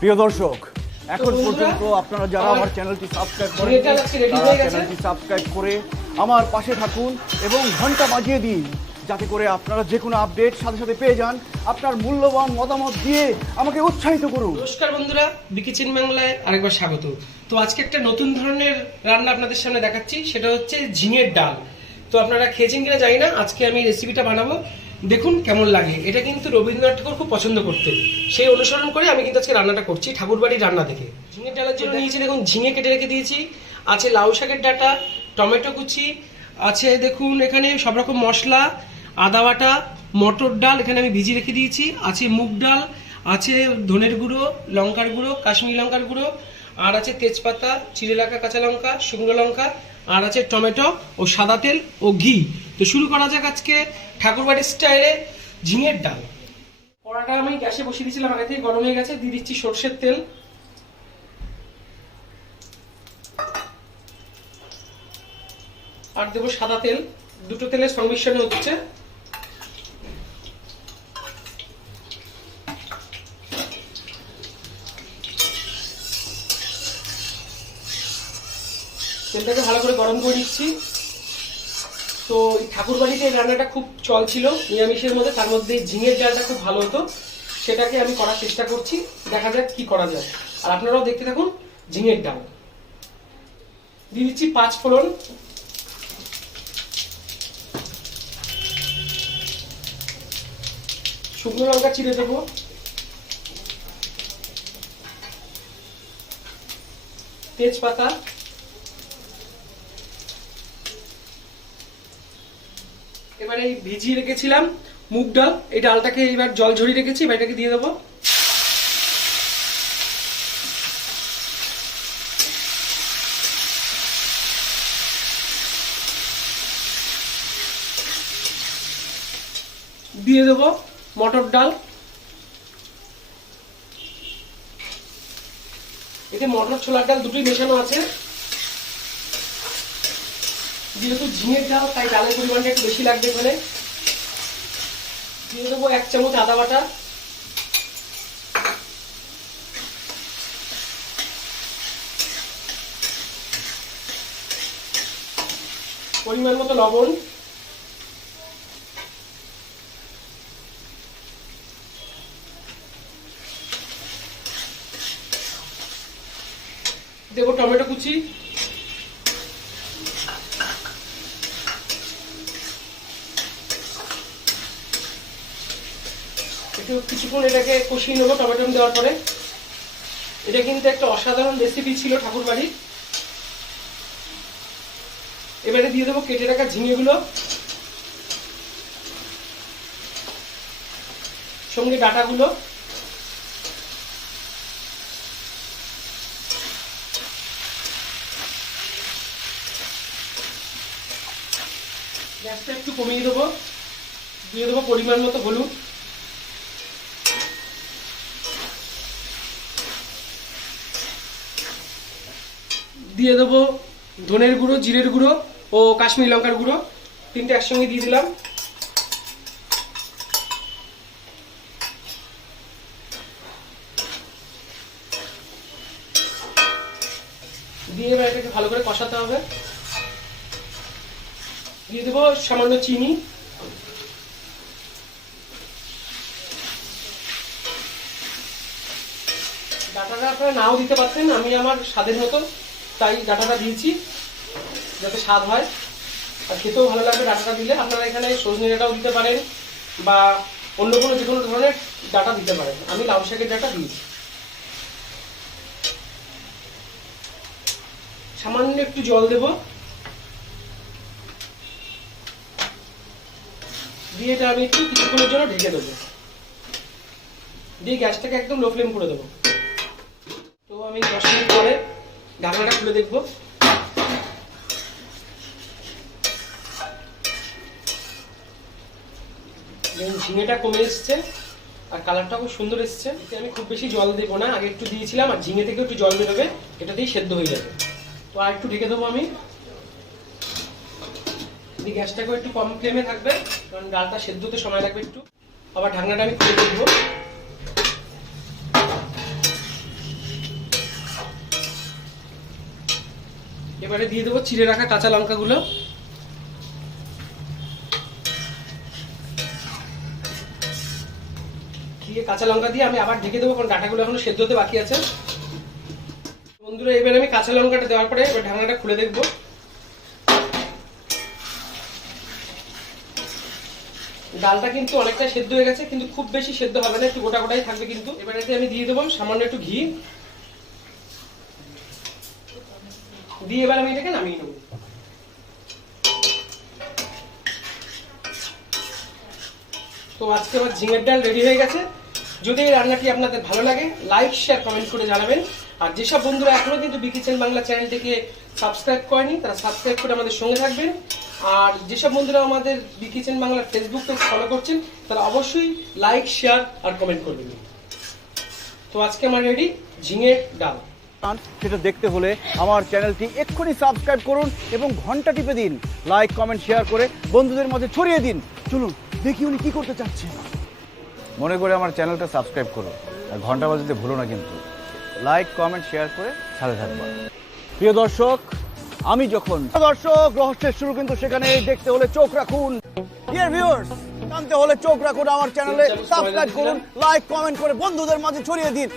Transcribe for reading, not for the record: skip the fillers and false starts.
প্রিয় দর্শক, এখন পর্যন্ত আপনারা যারা আমার চ্যানেলটি সাবস্ক্রাইব করেন চ্যানেলটি সাবস্ক্রাইব করে আমার পাশে থাকুন এবং ঘন্টা বাজিয়ে দিন, যাতে করে আপনারা যে কোনো আপডেট সাথে সাথে পেয়ে যান। আপনার মূল্যবান মতামত দিয়ে আমাকে উৎসাহিত করুন। নমস্কার বন্ধুরা, বিকিচিন বাংলায় আরেকবার স্বাগত। তো আজকে একটা নতুন ধরনের রান্না আপনাদের সামনে দেখাচ্ছি, সেটা হচ্ছে ঝিঙের ডাল। তো আপনারা খেয়েছেন কিনা জানি না, আজকে আমি রেসিপিটা বানাবো, দেখুন কেমন লাগে। এটা কিন্তু রবীন্দ্রনাথ ঠাকুর খুব পছন্দ করতেন, সেই অনুসরণ করে আমি কিন্তু আজকে রান্নাটা করছি ঠাকুরবাড়ির রান্না থেকে। ঝিঙের ডালের জন্য নিয়েছি দেখুন ঝিঙে কেটে রেখে দিয়েছি, আছে লাউ শাকের ডাঁটা, টমেটো কুচি আছে, দেখুন এখানে সব রকম মশলা, আদা বাটা, মটর ডাল এখানে আমি ভিজিয়ে রেখে দিয়েছি, আছে মুগ ডাল, আছে ধনের গুঁড়ো, লঙ্কার গুঁড়ো, কাশ্মীরি লঙ্কার গুঁড়ো, আর আছে তেজপাতা, চিড়ে রাখা কাঁচা লঙ্কা, শুকনো লঙ্কা, আর আছে টমেটো ও সাদা তেল ও ঘি। তো শুরু করা যাক আজকে ঠাকুরবাড়ির স্টাইলে ঝিঙের ডাল। কড়াটা আমি গ্যাসে বসিয়ে দিয়েছিলাম, আগে থেকে গরম হয়ে গেছে। দিয়ে দিচ্ছি সর্ষের তেল, আর দেবো সাদা তেল। দুটো তেলের সংমিশ্রণ হচ্ছে। তেলটাকে ভালো করে গরম করে নিচ্ছি। তো এই ঠাকুর বাড়িতে এই রান্নাটা খুব চল ছিল নিরামিষের মধ্যে, তার মধ্যে ঝিঙের ডালটা খুব ভালো হতো, সেটাকে আমি করার চেষ্টা করছি, দেখা যাক কি করা যায়। আর আপনারাও দেখতে থাকুন ঝিঙের ডাল। দিয়ে দিচ্ছি 5 ফোড়ন, শুকনো লঙ্কা চিড়ে দেবো, তেজপাতা, এবারে ভিজিয়ে রেখেছিলাম মুগ ডাল, এই ডালটাকে এবার জল ঝরিয়ে রেখেছি, এবার এটাকে দিয়ে দেবো। দিয়ে দেবো মটর ডাল, এতে মটর ছোলার ডাল দুটোই মেশানো আছে। যেহেতু ঝিঙের ডাল তাই ডালের পরিমাণটা একটু বেশি লাগবে এখানে। দিয়ে দেবো 1 চামচ আদা বাটা, পরিমাণ মতো লবণ, দেবো টমেটো কুচি, একটু কিছুক্ষণ এটাকে কষিয়ে নেবো টমেটো দেওয়ার পরে। এটা কিন্তু একটা অসাধারণ রেসিপি ছিল ঠাকুর বাড়ির। এবারে দিয়ে দেবো কেটে রাখা ঝিঙেগুলো, সঙ্গে ডাঁটাগুলো, গ্যাসটা একটু কমিয়ে দেবো। দিয়ে দেবো পরিমাণ মতো হলুদ, দিয়ে দেবো ধনের গুঁড়ো, জিরের গুঁড়ো ও কাশ্মীরি লঙ্কার গুঁড়ো, তিনটে একসঙ্গে দিয়ে দিলাম। দিয়ে এবার এটাকে ভালো করে কষাতে হবে। দিয়ে দেবো সামান্য চিনি, ডাঁটাটা আপনারা নাও দিতে পারতেন, আমি আমার স্বাদের মতো তাই ডাঁটাটা দিয়েছি, যাতে স্বাদ হয় আর খেতেও ভালো লাগবে ডাঁটাটা দিলে। আপনারা এখানে সজনে ডাঁটাও দিতে পারেন বা অন্য কোনো যে কোনো ধরনের ডাঁটা দিতে পারেন, আমি লাউ শাকের ডাঁটা দিয়েছি। সামান্য একটু জল দেব, দিয়ে এটা আমি একটু কিছুক্ষণের জন্য ঢেকে দেবো, দিয়ে গ্যাসটাকে একদম লো ফ্লেম করে দেবো। তো আমি 10 মিনিট পরে ঢাকনাটা খুলে দেখবো। ঝিঙেটা কমে এসছে আর কালারটা খুব সুন্দর এসছে। এতে আমি খুব বেশি জল দেবো না, আগে একটু দিয়েছিলাম, আর ঝিঙে থেকে একটু জল বেরোবে, এটাতেই সেদ্ধ হয়ে যাবে। তো আর একটু ঢেকে দেবো আমি। গ্যাসটাকে একটু কম ফ্লেমে থাকবে, কারণ ডালটা সেদ্ধ হতে সময় লাগবে একটু। আবার ঢাকনাটা আমি খুলে দেখবো। এবারে দিয়ে দেবো চিড়ে রাখা কাঁচা লঙ্কাগুলো। দিয়ে কাঁচা লঙ্কা দিয়ে আমি আবার ঢেকে দেবো, কারণ ডাঁটাগুলো এখনো সেদ্ধ হতে বাকি আছে। বন্ধুরা এবারে আমি কাঁচা লঙ্কাটা দেওয়ার পরে এবার ঢাকনাটা খুলে দেখবো। ডালটা কিন্তু অনেকটা সেদ্ধ হয়ে গেছে, কিন্তু খুব বেশি সেদ্ধ হবে না, একটু গোটা গোটাই থাকবে কিন্তু। এবারে আমি দিয়ে দেবো সামান্য একটু ঘি, দিয়ে এবার আমি এটাকে নামিয়ে নেব। তো আজকে আমার ঝিঙের ডাল রেডি হয়ে গেছে। যদি এই রান্নাটি আপনাদের ভালো লাগে লাইক শেয়ার কমেন্ট করে জানাবেন। আর যেসব বন্ধুরা এখনো কিন্তু বি কিচেন বাংলা চ্যানেলটিকে সাবস্ক্রাইব করেনি তারা সাবস্ক্রাইব করে আমাদের সঙ্গে থাকবেন। আর যেসব বন্ধুরা আমাদের B kitchen Bangla Facebook page follow করছেন তারা অবশ্যই লাইক শেয়ার আর কমেন্ট করবেন। তো আজকে আমার রেডি ঝিঙের ডাল। সেটা দেখতে হলে আমার চ্যানেলটি এক্ষুনি সাবস্ক্রাইব করুন এবং ঘন্টা টিপে দিন, লাইক কমেন্ট শেয়ার করে বন্ধুদের মাঝে ছড়িয়ে দিন। চলুন দেখি উনি কি করতে চাচ্ছেন। মনে করে আমার চ্যানেলটা সাবস্ক্রাইব করুন আর ঘন্টা বাজাতে ভুলো না কিন্তু। লাইক কমেন্ট শেয়ার করে সাথে থাকবেন। প্রিয় দর্শক, আমি যখন দর্শক রহস্যের শুরু কিন্তু সেখানে দেখতে হলে চোখ রাখুন। ডিয়ার ভিউয়ার্স, জানতে হলে চোখ রাখুন আমার চ্যানেলে, সাবস্ক্রাইব করুন, লাইক কমেন্ট করে বন্ধুদের মাঝে ছড়িয়ে দিন।